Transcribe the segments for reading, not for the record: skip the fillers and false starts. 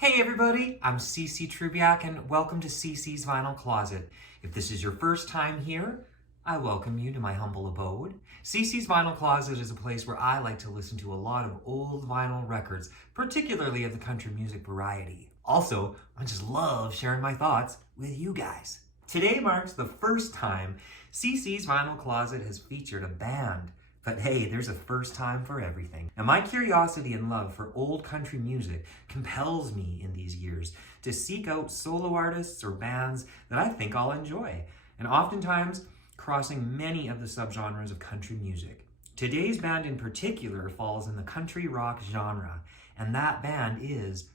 Hey everybody, I'm Trubiak and welcome to CC's Vinyl Closet. If this is your first time here, I welcome you to my humble abode. CC's Vinyl Closet is a place where I like to listen to a lot of old vinyl records, particularly of the country music variety. Also, I just love sharing my thoughts with you guys. Today marks the first time CC's Vinyl Closet has featured a band. But hey, there's a first time for everything. Now my curiosity and love for old country music compels me in these years to seek out solo artists or bands that I think I'll enjoy, and oftentimes crossing many of the subgenres of country music. Today's band in particular falls in the country rock genre, and that band is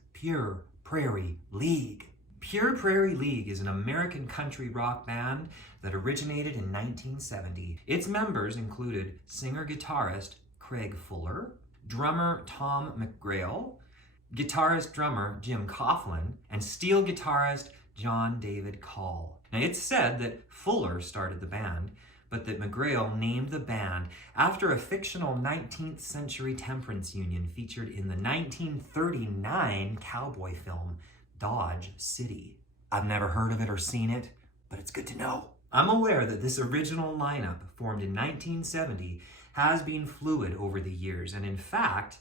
Prairie League. Prairie League is an American country rock band that originated in 1970. Its members included singer-guitarist Craig Fuller, drummer Tom McGrail, guitarist-drummer Jim Coughlin, and steel guitarist John David Call. Now it's said that Fuller started the band, but that McGrail named the band after a fictional 19th century temperance union featured in the 1939 cowboy film Dodge City. I've never heard of it or seen it, but it's good to know. I'm aware that this original lineup, formed in 1970, has been fluid over the years, and in fact,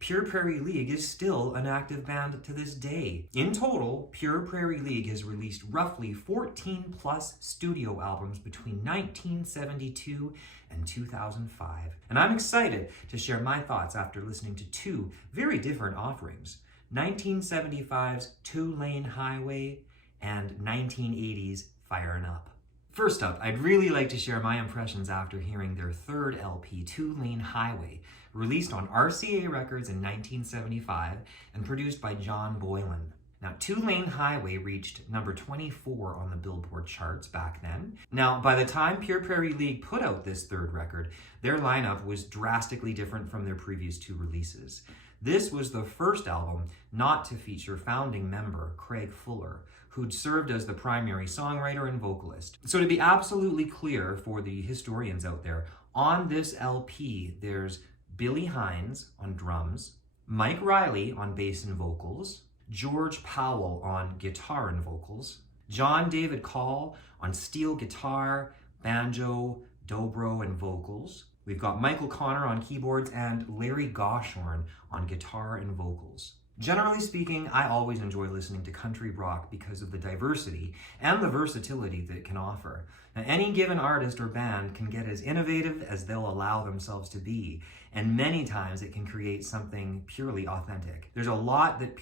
Prairie League is still an active band to this day. In total, Prairie League has released roughly 14 plus studio albums between 1972 and 2005. And I'm excited to share my thoughts after listening to two very different offerings: 1975's Two-Lane Highway and 1980's Firin' Up. First up, I'd really like to share my impressions after hearing their third LP, Two-Lane Highway, released on RCA Records in 1975 and produced by John Boylan. Now, Two-Lane Highway reached number 24 on the Billboard charts back then. Now, by the time Prairie League put out this third record, their lineup was drastically different from their previous two releases. This was the first album not to feature founding member Craig Fuller, who'd served as the primary songwriter and vocalist. So to be absolutely clear for the historians out there, on this LP, there's Billy Hines on drums, Mike Riley on bass and vocals, George Powell on guitar and vocals, John David Call on steel guitar, banjo, dobro, and vocals. We've got Michael Connor on keyboards and Larry Goshorn on guitar and vocals. Generally speaking, I always enjoy listening to country rock because of the diversity and the versatility that it can offer. Now, any given artist or band can get as innovative as they'll allow themselves to be, and many times it can create something purely authentic. There's a lot that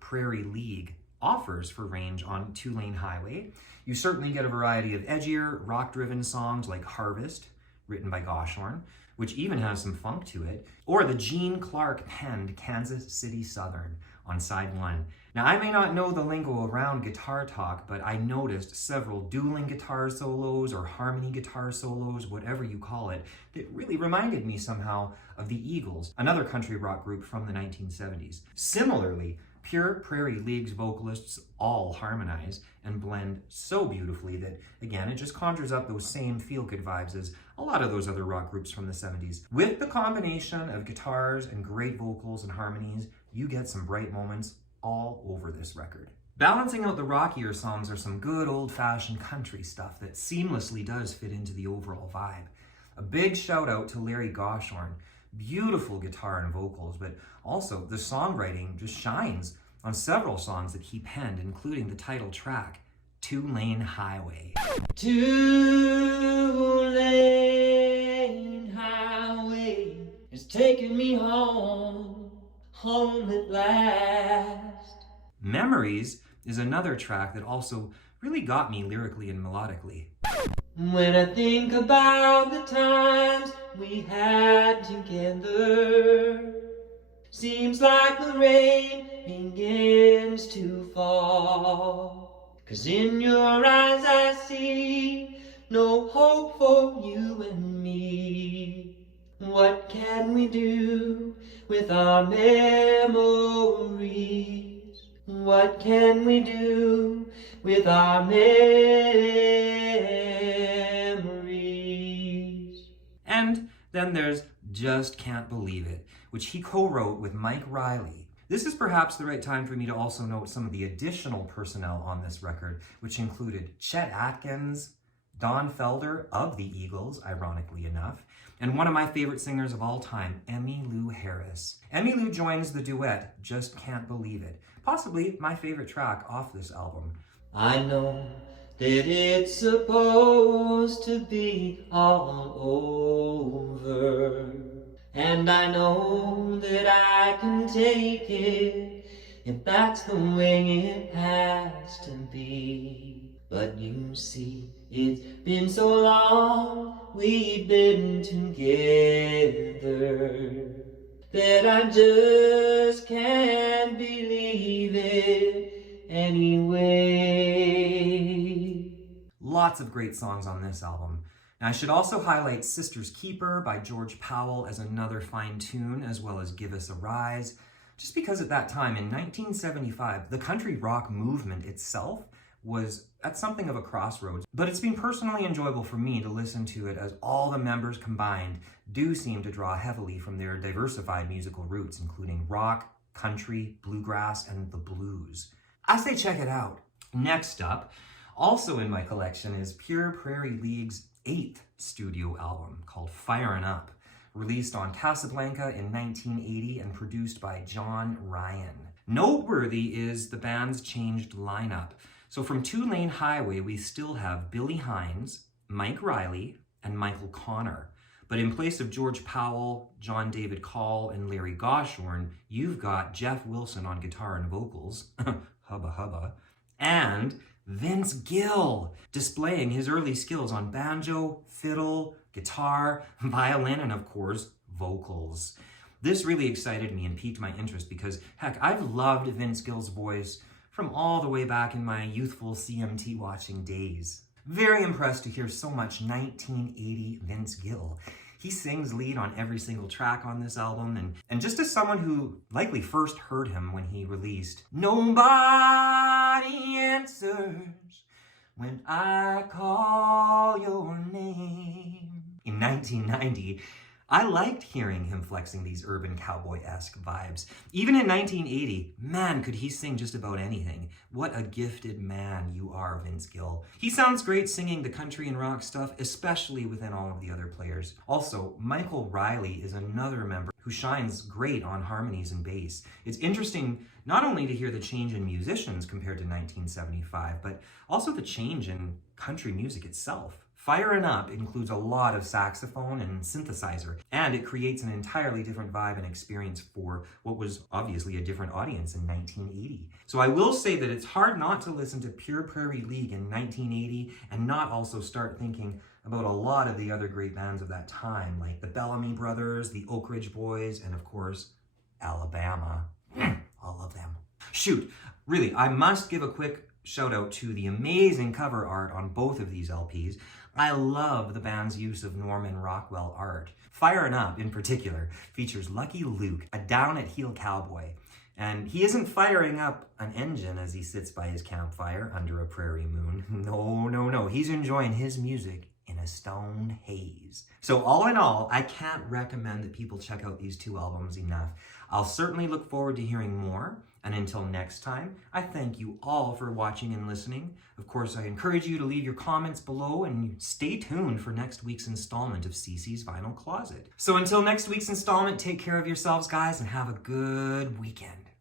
Prairie League offers for range on Two-Lane Highway. You certainly get a variety of edgier, rock-driven songs like Harvest, written by Goshorn, which even has some funk to it, or the Gene Clark penned Kansas City Southern on side one. Now, I may not know the lingo around guitar talk, but I noticed several dueling guitar solos or harmony guitar solos, whatever you call it, that really reminded me somehow of the Eagles, another country rock group from the 1970s. Similarly, Prairie League's vocalists all harmonize and blend so beautifully that, again, it just conjures up those same feel-good vibes as a lot of those other rock groups from the 70s. With the combination of guitars and great vocals and harmonies, you get some bright moments all over this record. Balancing out the rockier songs are some good old-fashioned country stuff that seamlessly does fit into the overall vibe. A big shout out to Larry Goshorn. Beautiful guitar and vocals, but also the songwriting just shines on several songs that he penned, including the title track, Two-Lane Highway. Two-lane highway is taking me home, home at last. Memories is another track that also really got me lyrically and melodically. When I think about the times we had together, seems like the rain begins to fall. 'Cause in your eyes I see no hope for you and me. What can we do with our memories? What can we do with our memories? And then there's Just Can't Believe It, which he co-wrote with Mike Riley. This is perhaps the right time for me to also note some of the additional personnel on this record, which included Chet Atkins, Don Felder of the Eagles, ironically enough, and one of my favorite singers of all time, Emmylou Harris. Emmylou joins the duet Just Can't Believe It, possibly my favorite track off this album. I know that it's supposed to be all over, and I know that I can take it if that's the way it has to be. But you see, it's been so long we've been together that I just can't believe it anyway. Lots of great songs on this album. Now, I should also highlight Sister's Keeper by George Powell as another fine tune, as well as Give Us a Rise, just because at that time, in 1975, the country rock movement itself was at something of a crossroads. But it's been personally enjoyable for me to listen to it, as all the members combined do seem to draw heavily from their diversified musical roots, including rock, country, bluegrass, and the blues. I say check it out. Next up, also in my collection, is Pure Prairie League's 8th studio album called Firin' Up, released on Casablanca in 1980 and produced by John Ryan. Noteworthy is the band's changed lineup. So from Two Lane Highway, we still have Billy Hines, Mike Riley, and Michael Connor. But in place of George Powell, John David Call, and Larry Goshorn, you've got Jeff Wilson on guitar and vocals, hubba hubba, and Vince Gill, displaying his early skills on banjo, fiddle, guitar, violin, and of course, vocals. This really excited me and piqued my interest because, heck, I've loved Vince Gill's voice from all the way back in my youthful CMT watching days. Very impressed to hear so much 1980 Vince Gill. He sings lead on every single track on this album, and just as someone who likely first heard him when he released Nobody Answers When I Call Your Name in 1990, I liked hearing him flexing these urban cowboy-esque vibes. Even in 1980, man, could he sing just about anything. What a gifted man you are, Vince Gill. He sounds great singing the country and rock stuff, especially within all of the other players. Also, Michael Riley is another member who shines great on harmonies and bass. It's interesting not only to hear the change in musicians compared to 1975, but also the change in country music itself. Firin' Up includes a lot of saxophone and synthesizer, and it creates an entirely different vibe and experience for what was obviously a different audience in 1980. So I will say that it's hard not to listen to Pure Prairie League in 1980 and not also start thinking about a lot of the other great bands of that time, like the Bellamy Brothers, the Oak Ridge Boys, and of course, Alabama. All of them. Shoot, really, I must give a quick shout out to the amazing cover art on both of these LPs. I love the band's use of Norman Rockwell art. Firin' Up, in particular, features Lucky Luke, a down-at-heel cowboy. And he isn't firing up an engine as he sits by his campfire under a prairie moon. No. He's enjoying his music in a stone haze. So all in all, I can't recommend that people check out these two albums enough. I'll certainly look forward to hearing more. And until next time, I thank you all for watching and listening. Of course, I encourage you to leave your comments below and stay tuned for next week's installment of CC's Vinyl Closet. So until next week's installment, take care of yourselves, guys, and have a good weekend.